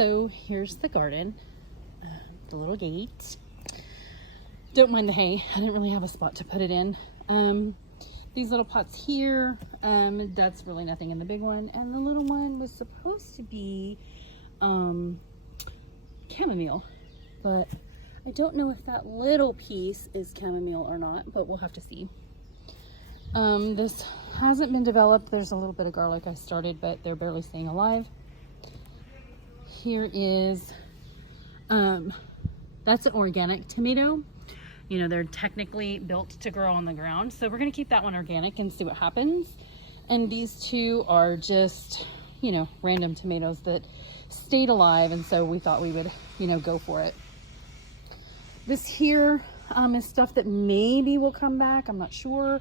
So here's the garden, the little gate. Don't mind the hay. I didn't really have a spot to put it in. These little pots here, that's really nothing in the big one. And the little one was supposed to be chamomile, but I don't know if that little piece is chamomile or not, but we'll have to see. This hasn't been developed. There's a little bit of garlic I started, but they're barely staying alive. Here is, that's an organic tomato. You know, they're technically built to grow on the ground. So we're gonna keep that one organic and see what happens. And these two are just, you know, random tomatoes that stayed alive. And so we thought we would, you know, go for it. This here is stuff that maybe will come back. I'm not sure.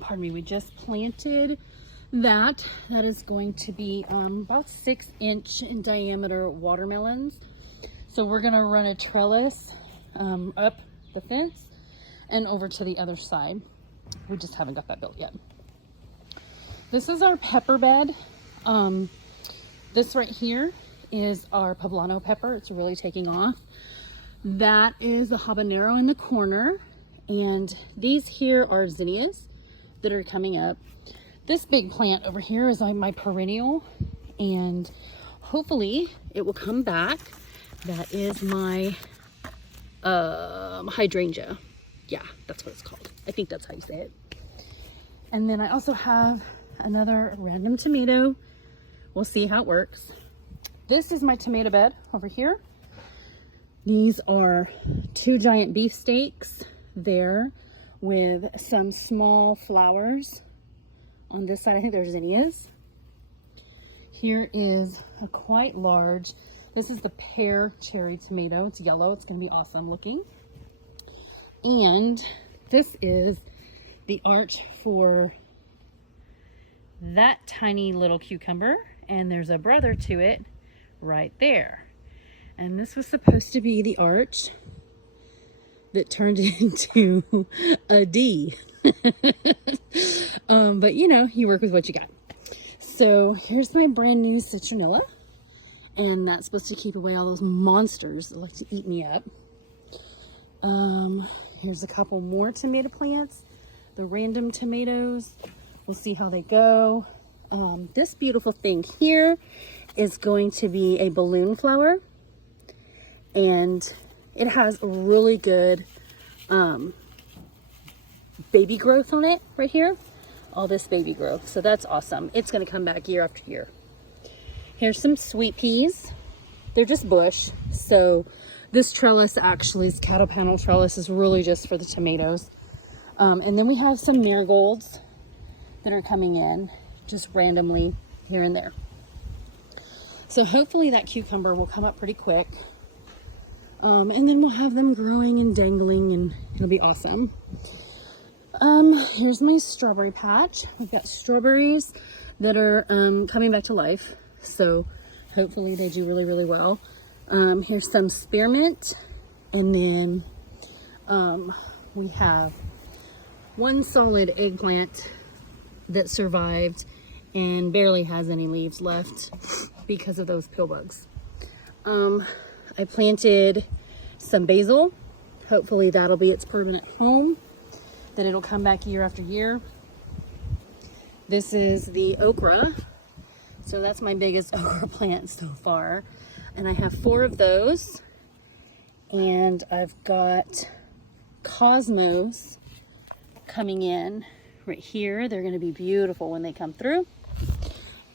Pardon me, we just planted that. That is going to be about 6-inch in diameter watermelons. So we're gonna run a trellis up the fence and over to the other side. We just haven't got that built yet. This is our pepper bed. This right here is our poblano pepper. It's really taking off. That is a habanero in the corner, and these here are zinnias that are coming up. This big plant over here is my perennial, and hopefully it will come back. That is my hydrangea. Yeah, that's what it's called. I think that's how you say it. And then I also have another random tomato. We'll see how it works. This is my tomato bed over here. These are 2 giant beefsteaks there with some small flowers. On this side, I think there's zinnias. Here is a quite large, this is the pear cherry tomato. It's yellow. It's going to be awesome looking. And this is the arch for that tiny little cucumber. And there's a brother to it right there. And this was supposed to be the arch that turned into a D. But you know, you work with what you got. So here's my brand new citronella. And that's supposed to keep away all those monsters that like to eat me up. Here's a couple more tomato plants. The random tomatoes. We'll see how they go. This beautiful thing here is going to be a balloon flower. And it has really good baby growth on it right here. All this baby growth. So that's awesome. It's going to come back year after year. Here's some sweet peas. They're just bush. So this trellis actually, this cattle panel trellis, is really just for the tomatoes. And then we have some marigolds that are coming in just randomly here and there. So hopefully that cucumber will come up pretty quick. And then we'll have them growing and dangling, and it'll be awesome. Here's my strawberry patch. We've got strawberries that are coming back to life. So hopefully they do really, really well. Here's some spearmint. And then we have one solid eggplant that survived and barely has any leaves left because of those pill bugs. I planted some basil. Hopefully that'll be its permanent home, that it'll come back year after year. This is the okra. So that's my biggest okra plant so far. And I have 4 of those. And I've got cosmos coming in right here. They're going to be beautiful when they come through.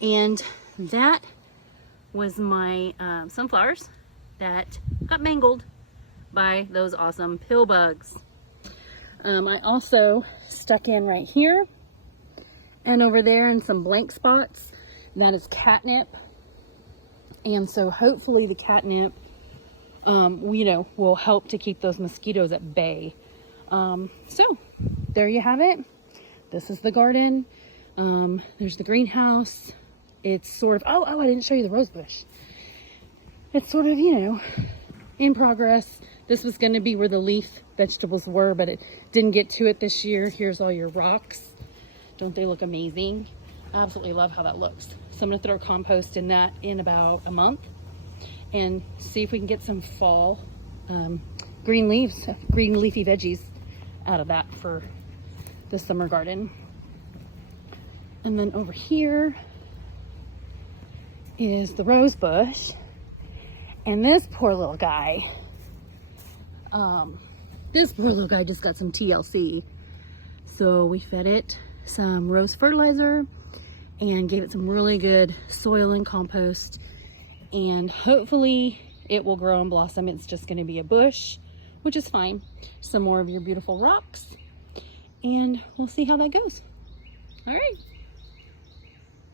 And that was my sunflowers that got mangled by those awesome pill bugs. I also stuck in right here and over there in some blank spots. That is catnip. And so hopefully the catnip, you know, will help to keep those mosquitoes at bay. So there you have it. This is the garden. There's the greenhouse. It's sort of, oh, I didn't show you the rose bush. It's sort of, you know, in progress. This was going to be where the leaf vegetables were, but it didn't get to it this year. Here's all your rocks. Don't they look amazing? I absolutely love how that looks. So I'm going to throw compost in that in about a month. and see if we can get some fall green leaves, green leafy veggies out of that for the summer garden. And then over here is the rose bush. And this poor little guy, just got some TLC. So we fed it some rose fertilizer and gave it some really good soil and compost. And hopefully it will grow and blossom. It's just gonna be a bush, which is fine. Some more of your beautiful rocks. And we'll see how that goes. All right.